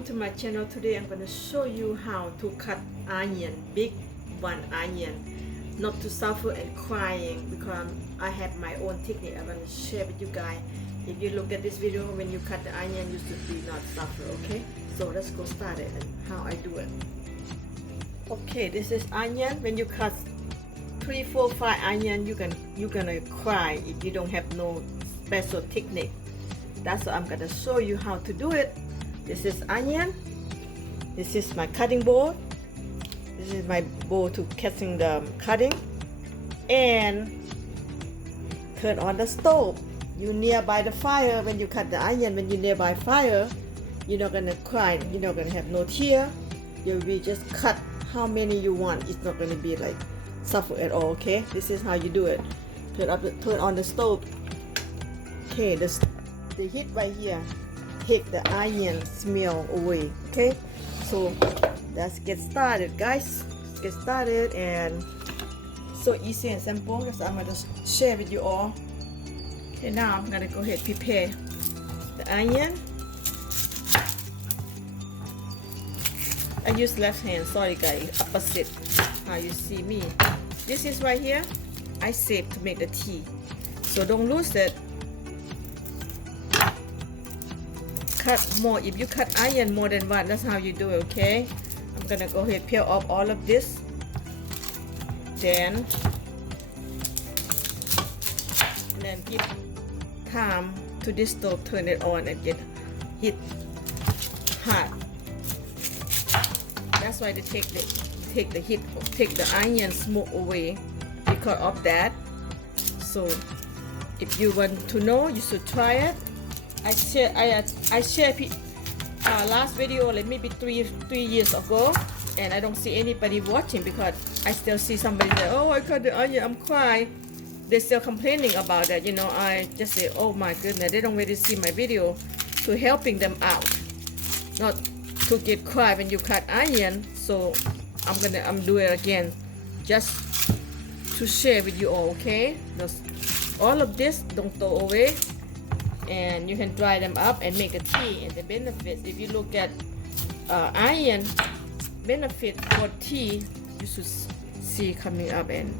welcome to my channel. Today I'm going to show you how to cut onion, big one onion, not to suffer and crying, because I have my own technique I'm going to share with you guys. If you look at this video, when you cut the onion, you should be not suffer. Okay, so let's go start it and how I do it. Okay, this is onion. When you cut 3, 4, 5 onion, you're gonna cry if you don't have no special technique. That's what I'm gonna show you how to do it. This is onion. This is my cutting board. This is my bowl to catching the cutting. And turn on the stove. You nearby the fire when you cut the onion. When you nearby fire, you're not gonna cry. You're not gonna have no tear. You'll be just cut how many you want. It's not gonna be like suffer at all. Okay, this is how you do it. Turn on the stove. Okay, the heat right here take the onion smell away. Okay, so let's get started, guys. Let's get started, and so easy and simple. Because I'm gonna share with you all. Okay, now I'm gonna go ahead and prepare the onion. I use left hand, sorry guys, opposite how you see me. This is right here, I save to make the tea, so don't lose it. Cut more. If you cut onion more than one, that's how you do it. Okay, I'm gonna go ahead and peel off all of this, then give time to this stove, turn it on and get heat hot. That's why they take the heat, take the onion smoke away because of that. So if you want to know, you should try it. I shared last video like maybe three years ago, and I don't see anybody watching because I still see somebody say, oh, I cut the onion, I'm crying. They're still complaining about that. You know, I just say, oh my goodness, they don't really see my video to helping them out, not to get cry when you cut onion. So I'm doing it again just to share with you all. Okay, all of this don't throw away, and you can dry them up and make a tea. And the benefits, if you look at onion benefit for tea, you should see coming up, and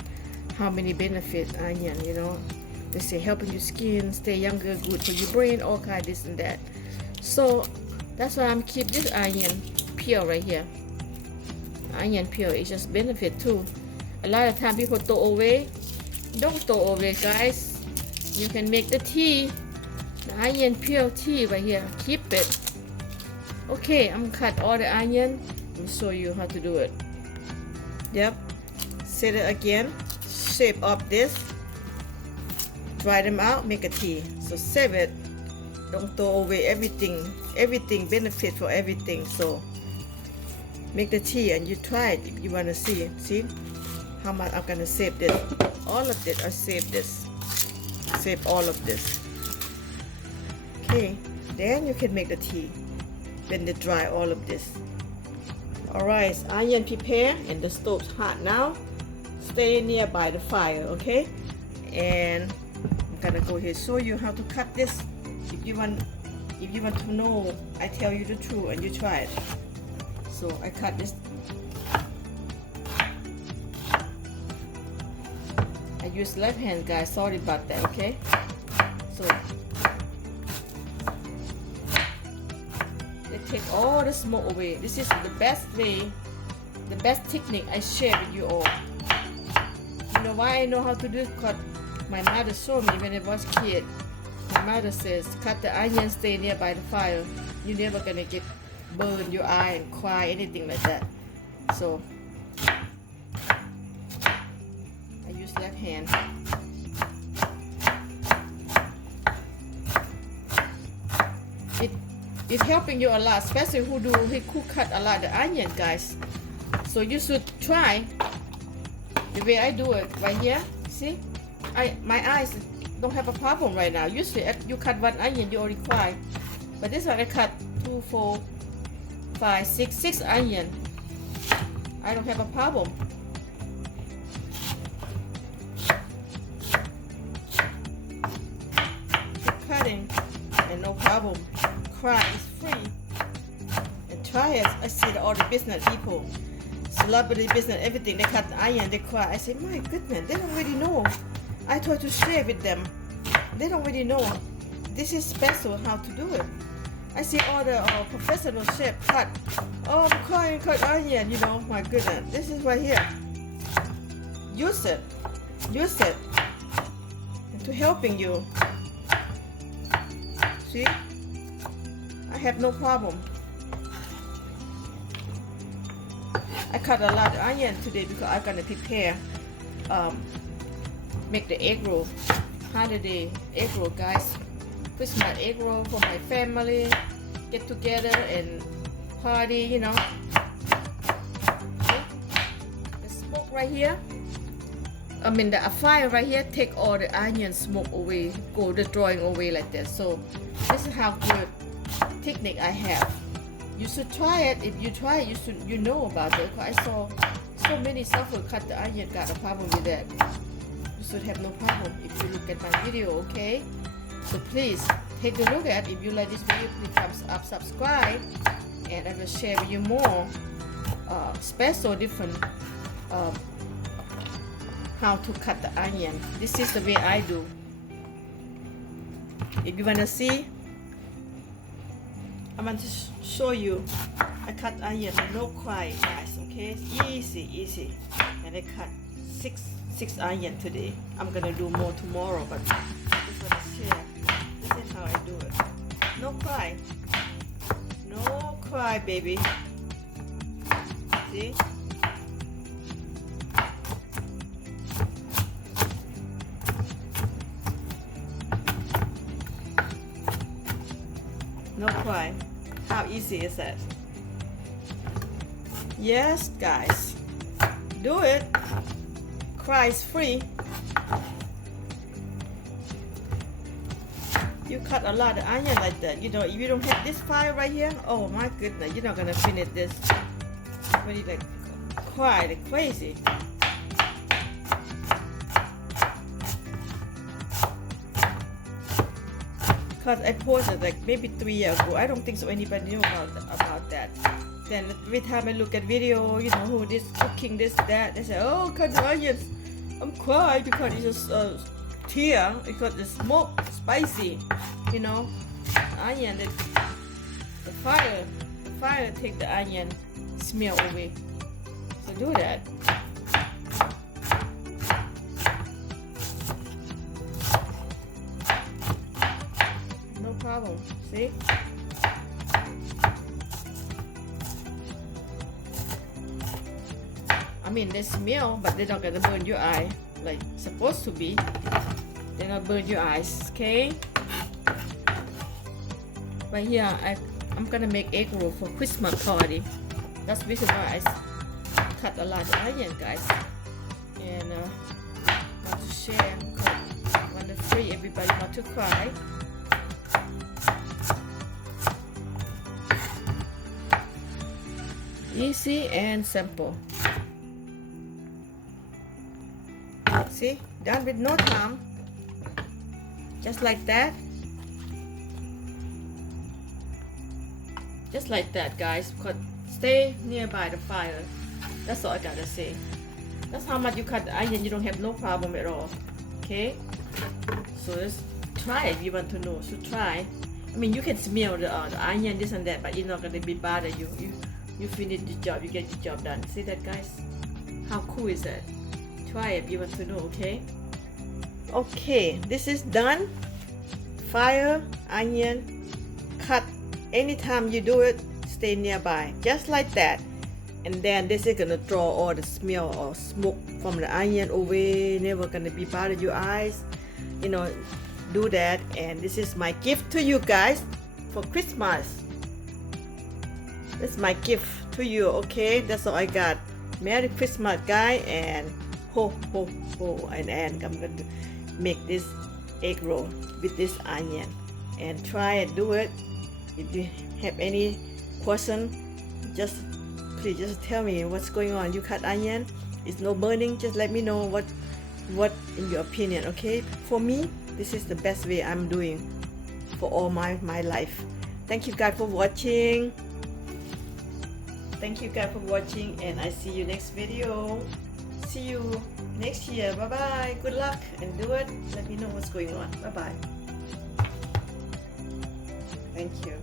how many benefits onion, you know, they say helping your skin stay younger, good for your brain, all kind of this and that. So that's why I'm keep this onion peel right here. Onion peel is just benefit too. A lot of time people throw away. Don't throw away, guys. You can make the tea, the onion peel tea right here. Keep it. Okay, I'm cut all the onion and show you how to do it. Yep. Set it again. Shape up this. Dry them out. Make a tea. So save it. Don't throw away everything. Everything benefit for everything. So make the tea and you try it if you want to see it. See how much I'm gonna save this. All of this, I save this. Save all of this. Okay, then you can make the tea when they dry all of this. Alright, onion prepare and the stove's hot now. Stay nearby the fire, okay? And I'm gonna go ahead and show you how to cut this. If you want to know, I tell you the truth and you try it. So I cut this. I use left hand, guys. Sorry about that. Okay. So they take all the smoke away. This is the best way, the best technique I share with you all. You know why I know how to do it? Because my mother showed me when I was a kid. My mother says, cut the onion, stay nearby the fire. You're never gonna get burn your eye and cry, anything like that. So I use left hand. It's helping you a lot, especially who cut a lot of onion, guys. So you should try the way I do it right here. See, my eyes don't have a problem right now. Usually you cut one onion, you already cry, but this one I cut 2, 4, 5, 6 onion. I don't have a problem. Keep cutting and no problem. Cry is free. And try it. I see all the business people, celebrity business, everything. They cut the onion, they cry. I say, my goodness, they don't really know. I try to share with them. They don't really know. This is special how to do it. I see all the professional chef cut. Oh, cut onion. You know, my goodness. This is right here. Use it. Use it. To helping you. See? I have no problem. I cut a lot of onion today because I'm gonna prepare make the egg roll. Holiday egg roll, guys. Christmas egg roll for my family. Get together and party, you know. See? The smoke right here. I mean the fire right here take all the onion smoke away, go the drawing away like that. So this is how good technique I have. You should try it. If you try it, you know about it. I saw so many suffer cut the onion got a problem with that. You should have no problem if you look at my video, okay? So please take a look at. If you like this video, please thumbs up, subscribe, and I will share with you more special different how to cut the onion. This is the way I do. If you wanna see, I'm going to show you. I cut onion, no cry, guys. Okay, easy. And I cut six onion today. I'm gonna do more tomorrow, but I just wanna share. This is how I do it. No cry, baby. See? No cry. How easy is that? Yes, guys. Do it. Cry is free. You cut a lot of onion like that. You know, if you don't have this fire right here, oh my goodness, you're not gonna finish this. When you like cry like crazy. Because I posted like maybe 3 years ago. I don't think so anybody knew about that. Then every time I look at video, you know, who this cooking this that, they say, oh, cut the onions. I'm crying because it's just tear because the smoke spicy, you know. Onion, the fire take the onion smell away. So do that. Problem. See? I mean, they smell, but they're not gonna burn your eye like supposed to be. They're not burn your eyes, okay? But here, I'm gonna make egg roll for Christmas party. That's the reason why I cut a lot of onion, guys. And want to share. Want to free everybody not to cry. Easy and simple. See, done with no time. Just like that. Just like that, guys. Stay nearby the fire. That's all I gotta say. That's how much you cut the onion. You don't have no problem at all. Okay? So just try it if you want to know. So try. I mean, you can smell the onion, this and that, but it's not gonna be bother you. You finish the job, you get the job done. See that, guys? How cool is that? Try it if you want to know, okay? Okay, this is done. Fire, onion, cut. Anytime you do it, stay nearby. Just like that. And then this is gonna draw all the smell or smoke from the onion away. Never gonna be bother your eyes. You know, do that. And this is my gift to you guys for Christmas. That's my gift to you, okay? That's all I got. Merry Christmas, guys, and ho ho ho. And I'm going to make this egg roll with this onion. And try and do it. If you have any question, please just tell me what's going on. You cut onion, it's no burning. Just let me know what in your opinion, okay? For me, this is the best way I'm doing for all my life. Thank you guys for watching. Thank you guys for watching, and I see you next video. See you next year. Bye bye. Good luck and do it. Let me know what's going on. Bye bye. Thank you.